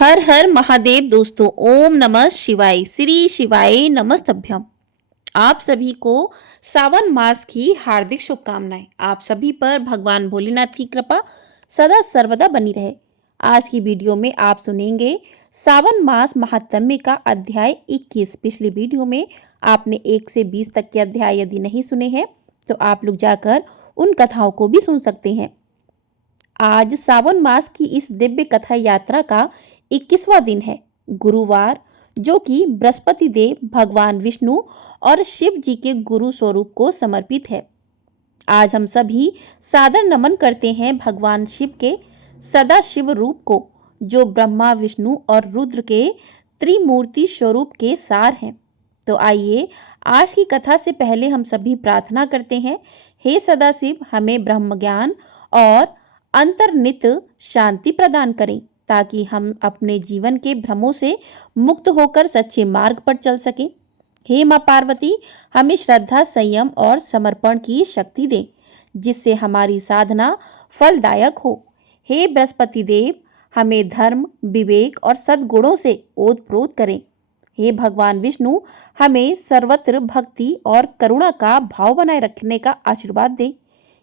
हर हर महादेव दोस्तों। ओम नमः शिवाय, श्री शिवाय नमस्तभ्यम। आप सभी को सावन मास की हार्दिक शुभकामनाएं। आप सभी पर भगवान भोलेनाथ की कृपा सदा सर्वदा बनी रहे। आज की वीडियो में आप सुनेंगे सावन मास महात्म्य का अध्याय 21। पिछली वीडियो में आपने 1 से 20 तक के अध्याय यदि नहीं सुने हैं तो आप लोग जाकर उन कथाओं को भी सुन सकते हैं। आज सावन मास की इस दिव्य कथा यात्रा का 21वां दिन है, गुरुवार, जो कि बृहस्पति देव, भगवान विष्णु और शिव जी के गुरु स्वरूप को समर्पित है। आज हम सभी सादर नमन करते हैं भगवान शिव के सदा शिव रूप को, जो ब्रह्मा, विष्णु और रुद्र के त्रिमूर्ति स्वरूप के सार हैं। तो आइए आज की कथा से पहले हम सभी प्रार्थना करते हैं। हे सदाशिव, हमें ब्रह्म ज्ञान और अंतर्नित शांति प्रदान करें, ताकि हम अपने जीवन के भ्रमों से मुक्त होकर सच्चे मार्ग पर चल सकें। हे माँ पार्वती, हमें श्रद्धा, संयम और समर्पण की शक्ति दें, जिससे हमारी साधना फलदायक हो। हे बृहस्पति देव, हमें धर्म, विवेक और सद्गुणों से ओतप्रोत करें। हे भगवान विष्णु, हमें सर्वत्र भक्ति और करुणा का भाव बनाए रखने का आशीर्वाद दें।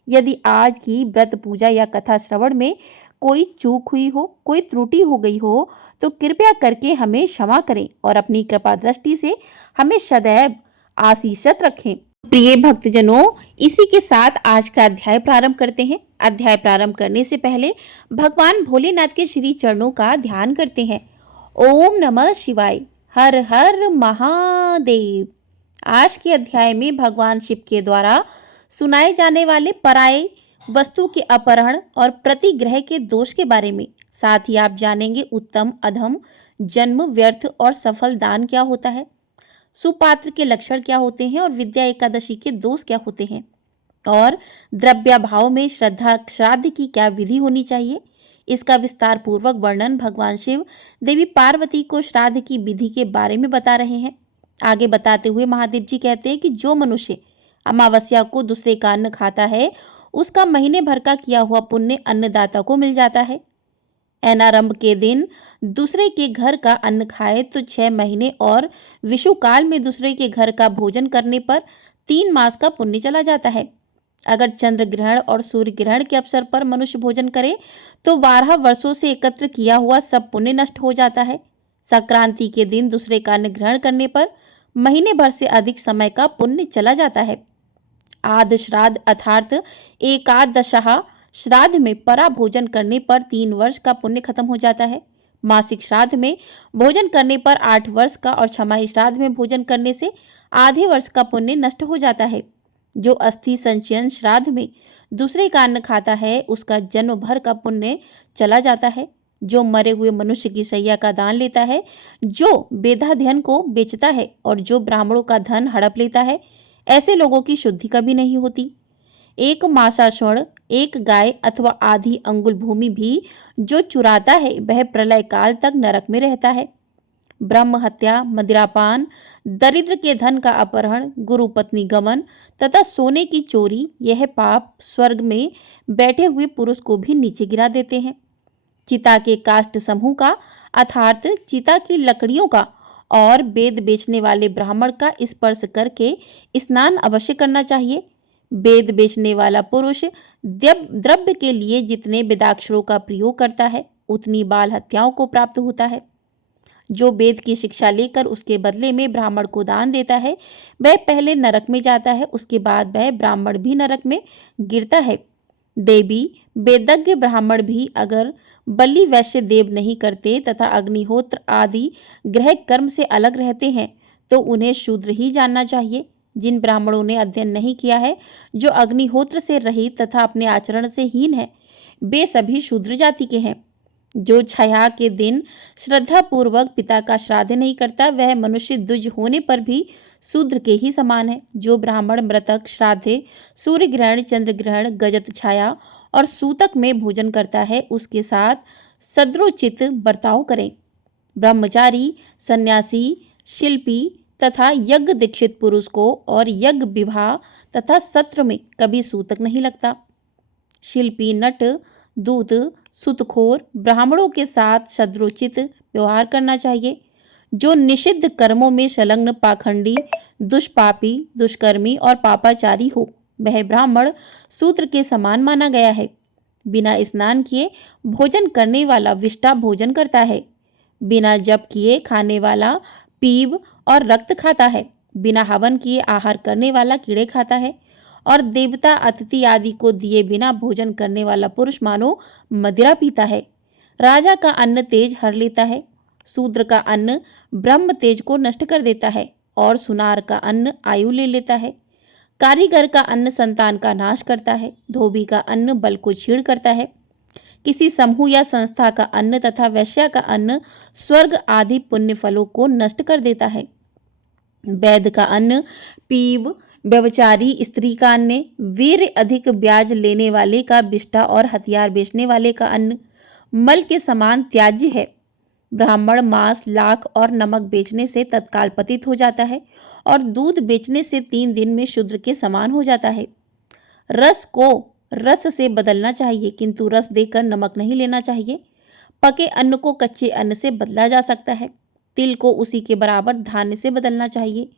यदि आज की व्रत पूजा या कथा श्रवण में कोई चूक हुई हो, कोई त्रुटि हो गई हो, तो कृपया करके हमें क्षमा करें और अपनी कृपा दृष्टि से हमें सदैव आशीषित रखें। प्रिय भक्तजनों, इसी के साथ आज का अध्याय प्रारंभ करते हैं। अध्याय प्रारंभ करने से पहले भगवान भोलेनाथ के श्री चरणों का ध्यान करते हैं। ओम नमः शिवाय, हर हर महादेव। आज के अध्याय में भगवान शिव के द्वारा सुनाए जाने वाले पराये वस्तु के अपहरण और प्रतिग्रह के दोष के बारे में, साथ ही आप जानेंगे उत्तम, अधम, जन्म, व्यर्थ और सफल दान क्या होता है, सुपात्र के लक्षण क्या होते हैं और विद्या एकादशी के दोष क्या होते हैं, और द्रव्याभाव में श्रद्धा श्राद्ध की क्या विधि होनी चाहिए। इसका विस्तार पूर्वक वर्णन भगवान शिव देवी पार्वती को श्राद्ध की विधि के बारे में बता रहे हैं। आगे बताते हुए महादेव जी कहते हैं कि जो मनुष्य अमावस्या को दूसरे का अन्न खाता है, उसका महीने भर का किया हुआ पुण्य अन्नदाता को मिल जाता है। ऐनारंभ के दिन दूसरे के घर का अन्न खाए तो 6 महीने और विषु काल में दूसरे के घर का भोजन करने पर 3 मास का पुण्य चला जाता है। अगर चंद्र ग्रहण और सूर्य ग्रहण के अवसर पर मनुष्य भोजन करे तो 12 वर्षों से एकत्र किया हुआ सब पुण्य नष्ट हो जाता है। संक्रांति के दिन दूसरे का अन्न ग्रहण करने पर महीने भर से अधिक समय का पुण्य चला जाता है। आद श्राद्ध अर्थात एकादशः श्राद्ध में परा भोजन करने पर 3 वर्ष का पुण्य खत्म हो जाता है। मासिक श्राद्ध में भोजन करने पर 8 वर्ष का और छमाही श्राद्ध में भोजन करने से आधे वर्ष का पुण्य नष्ट हो जाता है। जो अस्थि संचयन श्राद्ध में दूसरे का अन्न खाता है, उसका जन्म भर का पुण्य चला जाता है। जो मरे हुए मनुष्य की शैया का दान लेता है, जो वेदाध्ययन को बेचता है और जो ब्राह्मणों का धन हड़प लेता है, ऐसे लोगों की शुद्धि कभी नहीं होती। एक मासाश्वण, एक गाय अथवा आधी अंगुल भूमि भी जो चुराता है, वह प्रलय काल तक नरक में रहता है। ब्रह्म हत्या, मदिरापान, दरिद्र के धन का अपहरण, गुरु पत्नी गमन तथा सोने की चोरी, यह पाप स्वर्ग में बैठे हुए पुरुष को भी नीचे गिरा देते हैं। चिता के काष्ठ समूह का अर्थात चिता की लकड़ियों का और वेद बेचने वाले ब्राह्मण का स्पर्श करके स्नान अवश्य करना चाहिए। वेद बेचने वाला पुरुष द्रव्य के लिए जितने वेदाक्षरों का प्रयोग करता है, उतनी बाल हत्याओं को प्राप्त होता है। जो वेद की शिक्षा लेकर उसके बदले में ब्राह्मण को दान देता है, वह पहले नरक में जाता है, उसके बाद वह ब्राह्मण भी नरक में गिरता है। देवी वेदज्ञ ब्राह्मण भी अगर बलि वैश्य देव नहीं करते तथा अग्निहोत्र आदि गृह कर्म से अलग रहते हैं, तो उन्हें शूद्र ही जानना चाहिए। जिन ब्राह्मणों ने अध्ययन नहीं किया है, जो अग्निहोत्र से रहित तथा अपने आचरण से हीन है, वे सभी शूद्र जाति के हैं। जो छया के दिन श्रद्धा पूर्वक पिता का श्राद्ध नहीं करता, वह मनुष्य द्विज होने पर भी शूद्र के ही समान है। जो ब्राह्मण मृतक श्राद्धे, सूर्य ग्रहण, चंद्र ग्रहण, गजत छाया और सूतक में भोजन करता है, उसके साथ सद्रोचित बर्ताव करें। ब्रह्मचारी, सन्यासी, शिल्पी तथा यज्ञ दीक्षित पुरुष को और यज्ञ विवाह तथा सत्र में कभी सूतक नहीं लगता। शिल्पी, नट, दूत सुतखोर ब्राह्मणों के साथ सद्रोचित व्यवहार करना चाहिए। जो निषिद्ध कर्मों में संलग्न पाखंडी, दुष्पापी, दुष्कर्मी और पापाचारी हो, वह ब्राह्मण शूद्र के समान माना गया है। बिना स्नान किए भोजन करने वाला विष्टा भोजन करता है। बिना जप किए खाने वाला पीव और रक्त खाता है। बिना हवन किए आहार करने वाला कीड़े खाता है। और देवता अतिथि आदि को दिए बिना भोजन करने वाला पुरुष मानो मदिरा पीता है। राजा का अन्न तेज हर लेता है। शूद्र का अन्न ब्रह्म तेज को नष्ट कर देता है और सुनार का अन्न आयु ले लेता है। कारीगर का अन्न संतान का नाश करता है। धोबी का अन्न बल को छीण करता है। किसी समूह या संस्था का अन्न तथा वैश्या का अन्न स्वर्ग आदि पुण्य फलों को नष्ट कर देता है। वैद्य का अन्न पीव, व्यभिचारी स्त्री का अन्न, वीर अधिक ब्याज लेने वाले का विष्टा और हथियार बेचने वाले का अन्न मल के समान त्याज्य है। ब्राह्मण मांस, लाख और नमक बेचने से तत्काल पतित हो जाता है और दूध बेचने से 3 दिन में शूद्र के समान हो जाता है। रस को रस से बदलना चाहिए, किंतु रस देकर नमक नहीं लेना चाहिए। पके अन्न को कच्चे अन्न से बदला जा सकता है। तिल को उसी के बराबर धान्य से बदलना चाहिए।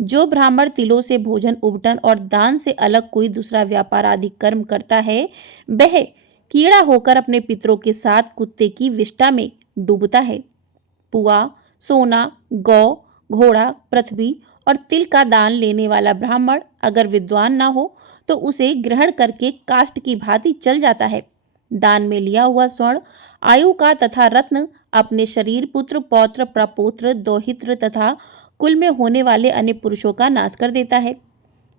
जो ब्राह्मण तिलों से भोजन, उबटन और दान से अलग कोई दूसरा व्यापार आदि कर्म करता है, वह कीड़ा होकर अपने पितरों के साथ कुत्ते की विष्ठा में डूबता है। पुआ, सोना, गौ, घोड़ा, पृथ्वी और तिल का दान लेने वाला ब्राह्मण अगर विद्वान ना हो तो उसे ग्रहण करके काष्ठ की भांति चल जाता है। दान में लिया हुआ स्वर्ण, आयु का तथा रत्न अपने शरीर, पुत्र, पौत्र, प्रपौत्र, दौहित्र तथा कुल में होने वाले अन्य पुरुषों का नाश कर देता है।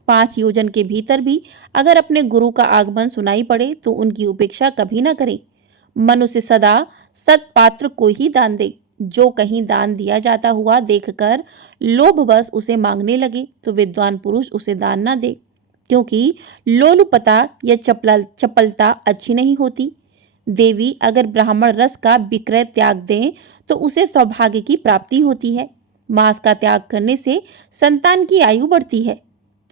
5 योजन के भीतर भी अगर अपने गुरु का आगमन सुनाई पड़े तो उनकी उपेक्षा कभी न करें। मनुष्य सदा सत्पात्र को ही दान दे। जो कहीं दान दिया जाता हुआ देखकर लोभवश उसे मांगने लगे तो विद्वान पुरुष उसे दान न दे, क्योंकि लोलुपता या चपलता अच्छी नहीं होती। देवी अगर ब्राह्मण रस का विक्रय त्याग दें तो उसे सौभाग्य की प्राप्ति होती है। मांस का त्याग करने से संतान की आयु बढ़ती है।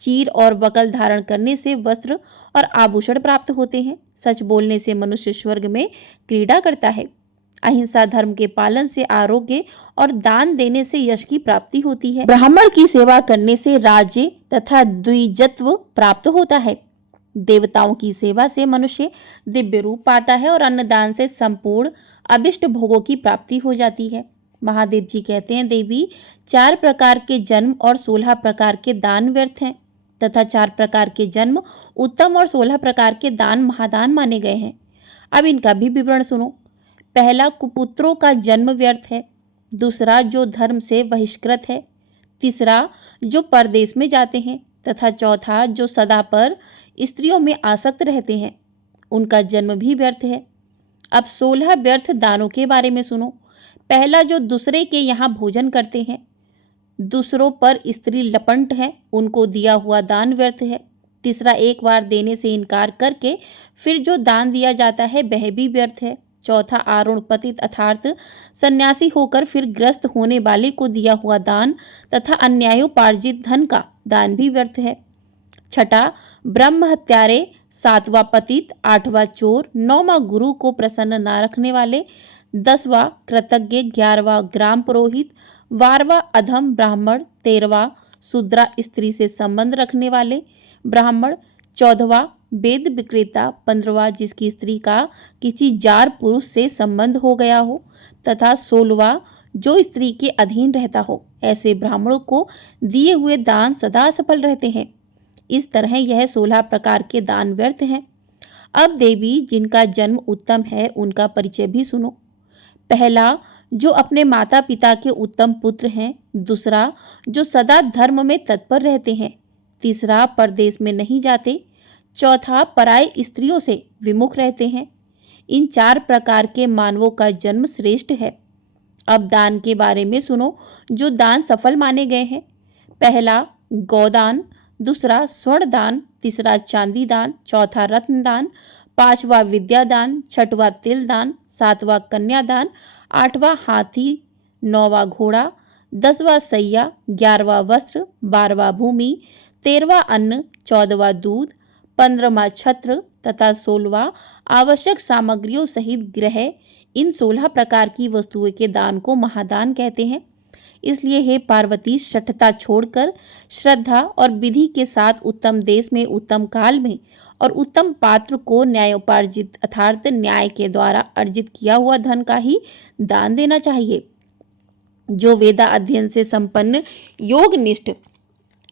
चीर और वकल धारण करने से वस्त्र और आभूषण प्राप्त होते हैं। सच बोलने से मनुष्य स्वर्ग में क्रीड़ा करता है। अहिंसा धर्म के पालन से आरोग्य और दान देने से यश की प्राप्ति होती है। ब्राह्मण की सेवा करने से राज्य तथा द्विजत्व प्राप्त होता है। देवताओं की सेवा से मनुष्य दिव्य रूप पाता है और अन्नदान से संपूर्ण अभिष्ट भोगों की प्राप्ति हो जाती है। महादेव जी कहते हैं, देवी 4 प्रकार के जन्म और 16 प्रकार के दान व्यर्थ हैं तथा 4 प्रकार के जन्म उत्तम और 16 प्रकार के दान महादान माने गए हैं। अब इनका भी विवरण सुनो। पहला, कुपुत्रों का जन्म व्यर्थ है। दूसरा, जो धर्म से बहिष्कृत है। तीसरा, जो परदेश में जाते हैं तथा चौथा, जो सदा पर स्त्रियों में आसक्त रहते हैं, उनका जन्म भी व्यर्थ है। अब 16 व्यर्थ दानों के बारे में सुनो। पहला, जो दूसरे के यहाँ भोजन करते हैं, दूसरों पर स्त्री लपंट है, उनको दिया हुआ दान व्यर्थ है। तीसरा, एक बार देने से इनकार करके फिर जो दान दिया जाता है वह भी व्यर्थ है। चौथा, आरूढ़ पतित अर्थात सन्यासी होकर फिर ग्रस्त होने वाले को दिया हुआ दान तथा अन्यायोपार्जित धन का दान भी व्यर्थ है। छठा, ब्रह्म हत्यारे। 7वां पतित। 8वां चोर। 9वां गुरु को प्रसन्न न रखने वाले। 10वां कृतज्ञ। 11वां ग्राम पुरोहित। 12वां अधम ब्राह्मण। 13वां शूद्रा स्त्री से संबंध रखने वाले ब्राह्मण। 14वां वेद विक्रेता। 15वां जिसकी स्त्री का किसी जार पुरुष से संबंध हो गया हो तथा 16वां जो स्त्री के अधीन रहता हो। ऐसे ब्राह्मणों को दिए हुए दान सदा सफल रहते हैं। इस तरह यह 16 प्रकार के दान व्यर्थ हैं। अब देवी जिनका जन्म उत्तम है उनका परिचय भी सुनो। पहला, जो अपने माता पिता के उत्तम पुत्र हैं। दूसरा, जो सदा धर्म में तत्पर रहते हैं। तीसरा, परदेश में नहीं जाते। चौथा, पराई स्त्रियों से विमुख रहते हैं। इन 4 प्रकार के मानवों का जन्म श्रेष्ठ है। अब दान के बारे में सुनो जो दान सफल माने गए हैं। पहला, गौदान। दूसरा, स्वर्ण दान। तीसरा, चांदी दान। चौथा, रत्न दान। 5वां विद्यादान। 6वां तिल दान। 7वां कन्यादान। 8वां हाथी। 9वां घोड़ा। 10वां सैया। 11वां वस्त्र। 12वां भूमि। 13वां अन्न। 14वां दूध। 15वां छत्र तथा 16वां आवश्यक सामग्रियों सहित ग्रह, इन 16 प्रकार की वस्तुओं के दान को महादान कहते हैं। इसलिए हे पार्वती, शठता छोड़कर श्रद्धा और विधि के साथ उत्तम देश में, उत्तम काल में और उत्तम पात्र को न्यायोपार्जित अर्थात न्याय के द्वारा अर्जित किया हुआ धन का ही दान देना चाहिए। जो वेदा अध्ययन से संपन्न, योगनिष्ठ,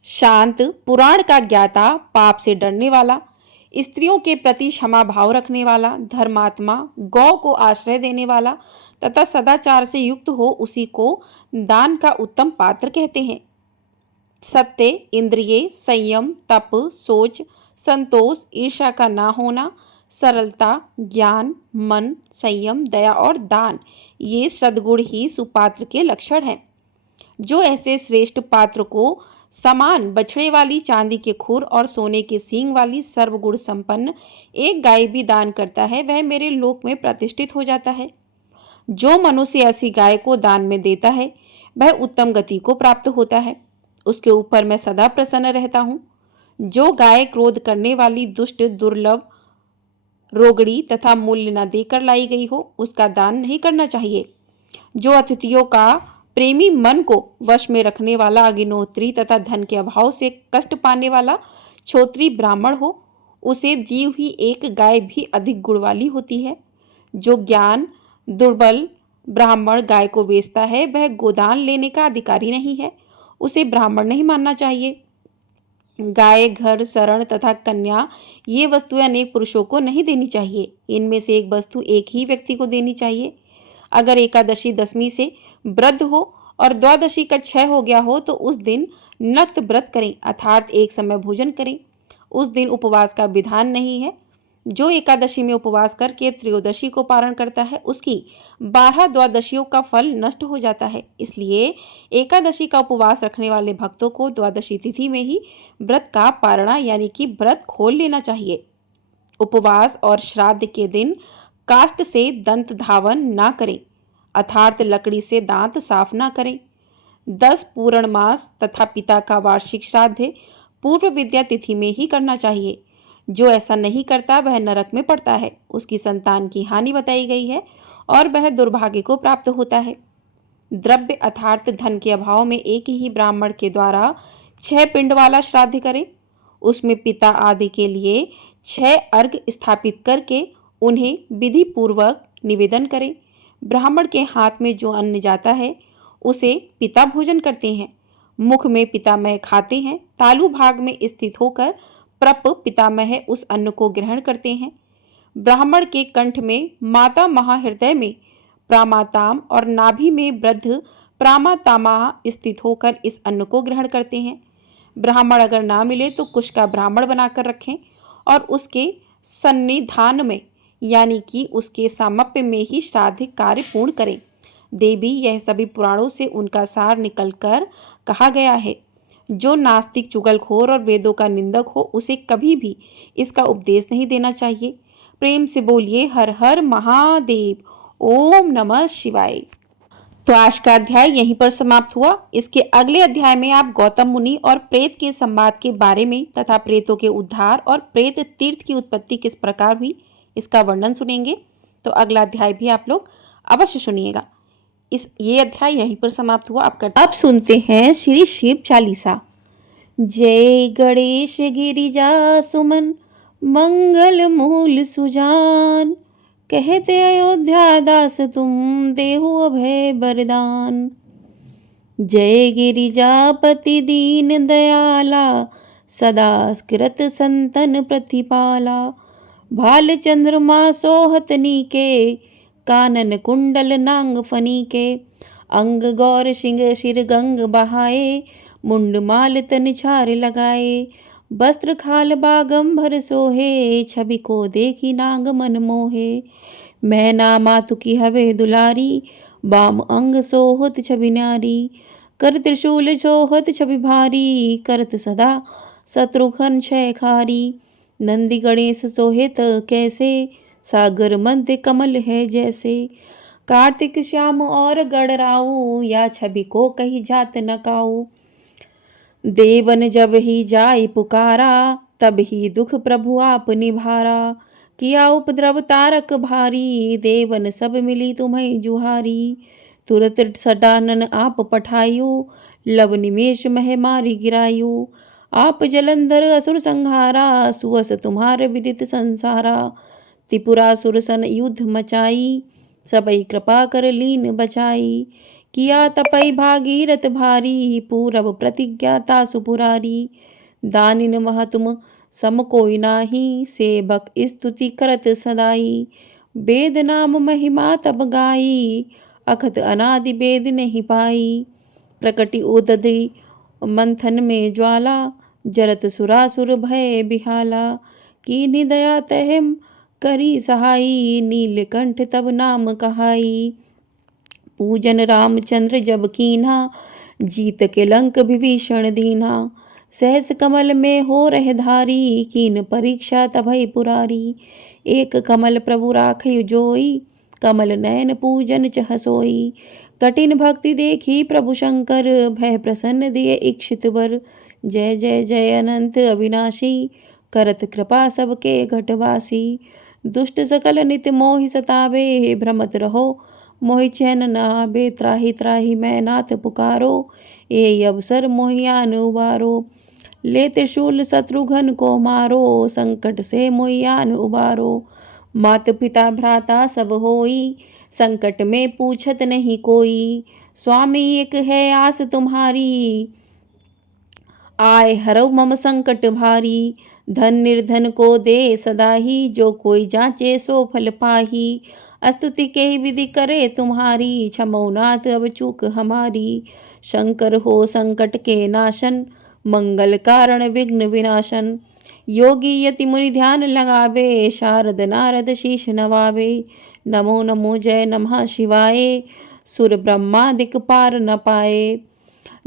शांत, पुराण का ज्ञाता, पाप से डरने वाला, स्त्रियों के प्रति क्षमा भाव रखने वाला, धर्मात्मा, गौ को आश्रय देने वाला तथा सदाचार से युक्त हो, उसी को दान का उत्तम पात्र कहते हैं। सत्य, इंद्रिय, संयम, तप, सोच, संतोष, ईर्ष्या का ना होना, सरलता, ज्ञान, मन, संयम, दया और दान, ये सद्गुण ही सुपात्र के लक्षण हैं। जो ऐसे श्रेष्ठ पात्र को समान बछड़े वाली, चांदी के खुर और सोने के सींग वाली सर्वगुण संपन्न एक गाय भी दान करता है, वह मेरे लोक में प्रतिष्ठित हो जाता है। जो मनुष्य ऐसी गाय को दान में देता है, वह उत्तम गति को प्राप्त होता है। उसके ऊपर मैं सदा प्रसन्न रहता हूँ। जो गाय क्रोध करने वाली, दुष्ट, दुर्लभ, रोगड़ी तथा मूल्य न देकर लाई गई हो, उसका दान नहीं करना चाहिए। जो अतिथियों का प्रेमी मन को वश में रखने वाला अग्निहोत्री तथा धन के अभाव से कष्ट पाने वाला क्षोत्री ब्राह्मण हो, उसे दी हुई एक गाय भी अधिक गुण वाली होती है। जो ज्ञान दुर्बल ब्राह्मण गाय को बेचता है, वह गोदान लेने का अधिकारी नहीं है, उसे ब्राह्मण नहीं मानना चाहिए। गाय, घर, शरण तथा कन्या, ये वस्तुएं अनेक पुरुषों को नहीं देनी चाहिए। इनमें से एक वस्तु एक ही व्यक्ति को देनी चाहिए। अगर एकादशी दशमी से व्रत हो और द्वादशी का क्षय हो गया हो, तो उस दिन नक्त व्रत करें, अर्थात एक समय भोजन करें। उस दिन उपवास का विधान नहीं है। जो एकादशी में उपवास करके त्रयोदशी को पारण करता है, उसकी 12 द्वादशियों का फल नष्ट हो जाता है। इसलिए एकादशी का उपवास रखने वाले भक्तों को द्वादशी तिथि में ही व्रत का पारणा यानी कि व्रत खोल लेना चाहिए। उपवास और श्राद्ध के दिन काष्ठ से दंत धावन ना करें, अर्थात लकड़ी से दांत साफ ना करें। 10 पूर्ण मास तथा पिता का वार्षिक श्राद्ध पूर्व विद्या तिथि में ही करना चाहिए। जो ऐसा नहीं करता वह नरक में पड़ता है, उसकी संतान की हानि बताई गई है और वह दुर्भाग्य को प्राप्त होता है। द्रव्य अर्थात धन के अभाव में एक ही ब्राह्मण के द्वारा 6 पिंड वाला श्राद्ध करें। उसमें पिता आदि के लिए 6 अर्घ स्थापित करके उन्हें विधि पूर्वक निवेदन करें। ब्राह्मण के हाथ में जो अन्न जाता है, उसे पिता भोजन करते हैं। मुख में पितामह खाते हैं। तालु भाग में स्थित होकर प्रप पितामह उस अन्न को ग्रहण करते हैं। ब्राह्मण के कंठ में माता महाहृदय में प्रामाताम और नाभि में वृद्ध प्रामातामा स्थित होकर इस अन्न को ग्रहण करते हैं। ब्राह्मण अगर ना मिले तो कुश का ब्राह्मण बनाकर रखें और उसके सन्निधान में यानी कि उसके सामप्य में ही श्राद्ध कार्य पूर्ण करें। देवी, यह सभी पुराणों से उनका सार निकलकर कहा गया है। जो नास्तिक, चुगलखोर और वेदों का निंदक हो, उसे कभी भी इसका उपदेश नहीं देना चाहिए। प्रेम से बोलिए हर हर महादेव, ओम नमः शिवाय। तो आज का अध्याय यहीं पर समाप्त हुआ। इसके अगले अध्याय में आप गौतम मुनि और प्रेत के संवाद के बारे में तथा प्रेतों के उद्धार और प्रेत तीर्थ की उत्पत्ति किस प्रकार हुई, इसका वर्णन सुनेंगे। तो अगला अध्याय भी आप लोग अवश्य सुनिएगा। ये अध्याय यहीं पर समाप्त हुआ। अब सुनते हैं श्री शिव चालीसा। जय गणेश गिरिजा सुमन, मंगल मूल सुजान, कहते अयोध्या दास तुम, देहु अभय वरदान। जय गिरिजापति दीन दयाला, सदा कृत संतन प्रतिपाला। भाल चंद्रमा सोहत नीके, कानन कुंडल नांग फनीके। अंग गौर सिंह सिर गंग बहाए, मुंड माल तन छार लगाए। वस्त्र खाल बागंबर सोहे, छवि को देखी नाग मन मोहे। मैना मातु की हवे दुलारी, बाम अंग सोहत छवि नारी। कर त्रिशूल सोहत छवि भारी, करत सदा शत्रुघ्न क्षयखारी। नंदी गणेश सोहित कैसे, सागर मध्य कमल है जैसे। कार्तिक श्याम और गणराऊ, या छवि को कही जात न काऊ। देवन जब ही जाय पुकारा, तब ही दुख प्रभु आप निभारा, किया उपद्रव तारक भारी, देवन सब मिली तुम्हें जुहारी। तुरत सटानन आप पठायो, लव निमेष मह मारी गिरायो। आप जलंधर असुर संहारा, सुअस तुम्हार विदित संसारा। त्रिपुरासुर सन युद्ध मचाई, सबई कृपा कर लीन बचाई। किया तपई भागीरथ भारी, पूरब प्रतिज्ञाता सुपुरारी। दानिन मह तुम सम कोई नाही, सेवक स्तुति करत सदाई। वेद नाम महिमा तब गाई, अखत अनादि वेद नहीं पाई। प्रकटि उदधि मंथन में ज्वाला, जरत सुरासुर भय बिहाला। कीन्ही दया तहम करी सहाई, नीलकंठ तब नाम कहाई। पूजन रामचंद्र जब कीन्हा, जीत के लंक विभीषण दीन्हा। सहस कमल में हो रह धारी, कीन परीक्षा तभई पुरारी। एक कमल प्रभु राखै जोई, कमल नयन पूजन चह सोई। कठिन भक्ति देखी प्रभु शंकर, भय प्रसन्न दिए इक्षित वर। जय जय जय अनंत अविनाशी, करत कृपा सबके घटवासी। दुष्ट सकल नित मोहि सतावे, भ्रमत रहो मोहि चैन न आवे। त्राहि त्राहि मैं नाथ पुकारो, ए अवसर मोहियान उबारो। ले त्रिशूल शत्रुघ्न को मारो, संकट से मोहियान उबारो। मात पिता भ्राता सब होई, संकट में पूछत नहीं कोई। स्वामी एक है आस तुम्हारी, आय हरौ मम संकट भारी। धन निर्धन को दे सदाही, जो कोई जांचे सो फल पाही। स्तुति के विधि करे तुम्हारी, क्षमौ नाथ अब चूक हमारी। शंकर हो संकट के नाशन, मंगल कारण विघ्न विनाशन। योगी यति मुनि ध्यान लगावे, शारद नारद शीश नवावे। नमो नमो जय नमः शिवाय, सुर ब्रह्मादिक पार न पाए।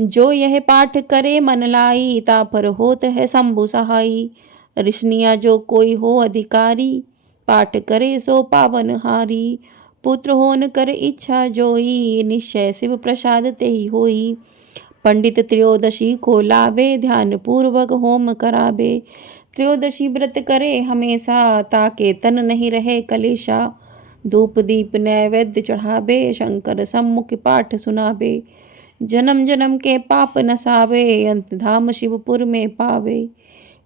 जो यह पाठ करे मन लाई, तापर होत है शंभु सहाई। ऋषनिया जो कोई हो अधिकारी, पाठ करे सो पावन हारी। पुत्र होन कर इच्छा जोई, निश्चय शिव प्रसाद तेहि होई। पंडित त्रयोदशी को लावे, ध्यान पूर्वक होम करावे। त्रयोदशी व्रत करे हमेशा, ताके तन नहीं रहे कलेशा। धूप दीप नैवेद्य चढ़ावे, शंकर सम्मुख पाठ सुनावे। जन्म जन्म के पाप नसावे, अंत धाम शिवपुर में पावे।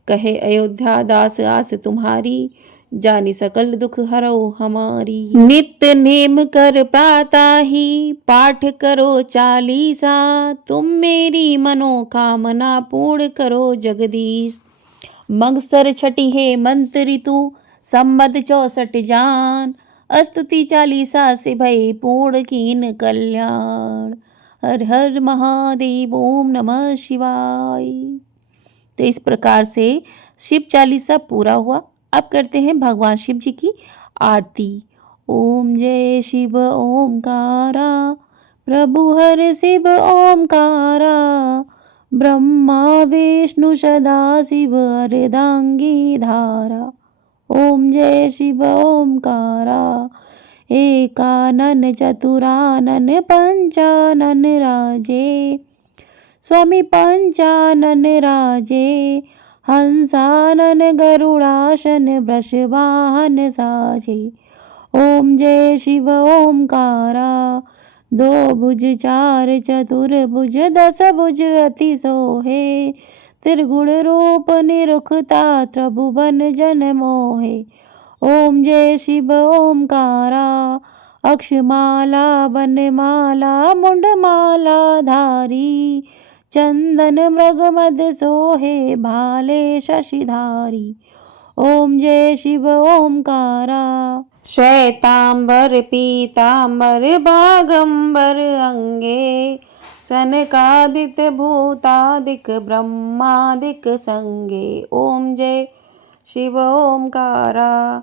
कहे अयोध्या दास आस तुम्हारी, जानी सकल दुख हरो हमारी। नित्य नेम कर प्राताहि, पाठ करो चालीसा। तुम मेरी मनोकामना पूर्ण करो जगदीश। मगसर छठी है मंत्र ऋतु, संबत 64 जान। स्तुति चालीसा से भय पूर्ण कीन कल्याण। हर हर महादेव, ओम नमः शिवाय। तो इस प्रकार से शिव चालीसा पूरा हुआ। अब करते हैं भगवान शिव जी की आरती। ओम जय शिव ओमकारा, प्रभु हर शिव ओमकारा। ब्रह्मा विष्णु सदा शिव अर्धांगी धारा। ओम जय शिव ओमकारा, एकानन चतुरानन पंचानन राजे। स्वामी पंचानन राजे, हंसानन गरुड़ासन वृषवाहन साजे। ओम जय शिव ओमकारा, दो भुज चार चतुर्भुज दस भुज अति सोहे। त्रिगुण रूप निरुखता त्रिभुवन जन मोहे। ओम जय शिव ओमकारा, अक्षमाला वनमाला मुंडमाला धारी। चंदन मृग मद सोहे, भाले शशिधारी। ओम जय शिव ओमकारा, श्वेतांबर पीतांबर बागंबर अंगे। सनकादिक भूतादिक ब्रह्मादिक संगे। ओम जय शिव ओमकारा,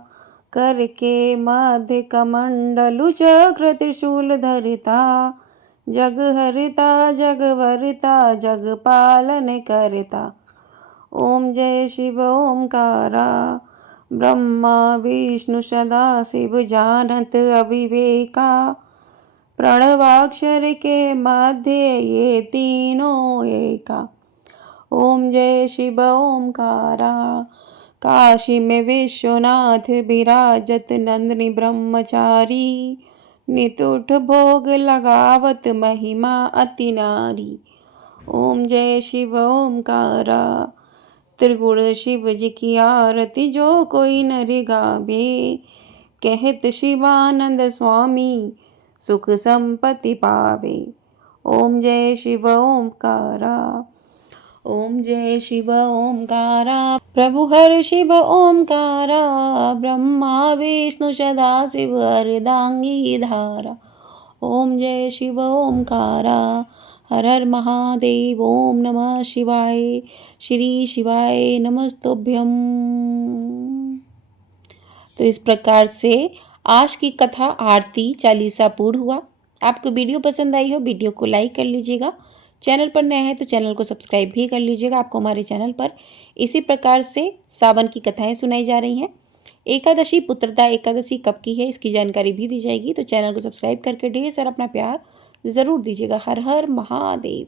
करके मध्य कमंडलु चक्र त्रिशूल धरता। जग हरिता जग वरता, जग पालन करता। ओम जय शिव ओमकारा, ब्रह्मा विष्णु सदा शिव जानत अविवेका। प्रणवाक्षर के मध्य ये तीनों एका। ओम जय शिव ओमकारा। काशी में विश्वनाथ विराजत नंदनी ब्रह्मचारी। नितुठ भोग लगावत महिमा अति नारी। ओम जय शिव ओमकारा। त्रिगुण शिव जी की आरती जो कोई नर गावे। कहत शिवानंद स्वामी सुख संपत्ति पावे। ओम जय शिव ओमकारा। ओम जय शिव ओमकारा। प्रभु हर शिव ओमकारा। ब्रह्मा विष्णु सदा शिव अर्धांगी धारा। ओम जय शिव ओमकारा। हर हर महादेव। ओम नमः शिवाय। श्री शिवाय नमस्तुभ्यम। तो इस प्रकार से आज की कथा आरती चालीसा पूर्ण हुआ। आपको वीडियो पसंद आई हो, वीडियो को लाइक कर लीजिएगा। चैनल पर नए हैं तो चैनल को सब्सक्राइब भी कर लीजिएगा। आपको हमारे चैनल पर इसी प्रकार से सावन की कथाएं सुनाई जा रही हैं। एकादशी पुत्रदा एकादशी कब की है इसकी जानकारी भी दी जाएगी। तो चैनल को सब्सक्राइब करके ढेर सारा अपना प्यार ज़रूर दीजिएगा। हर हर महादेव।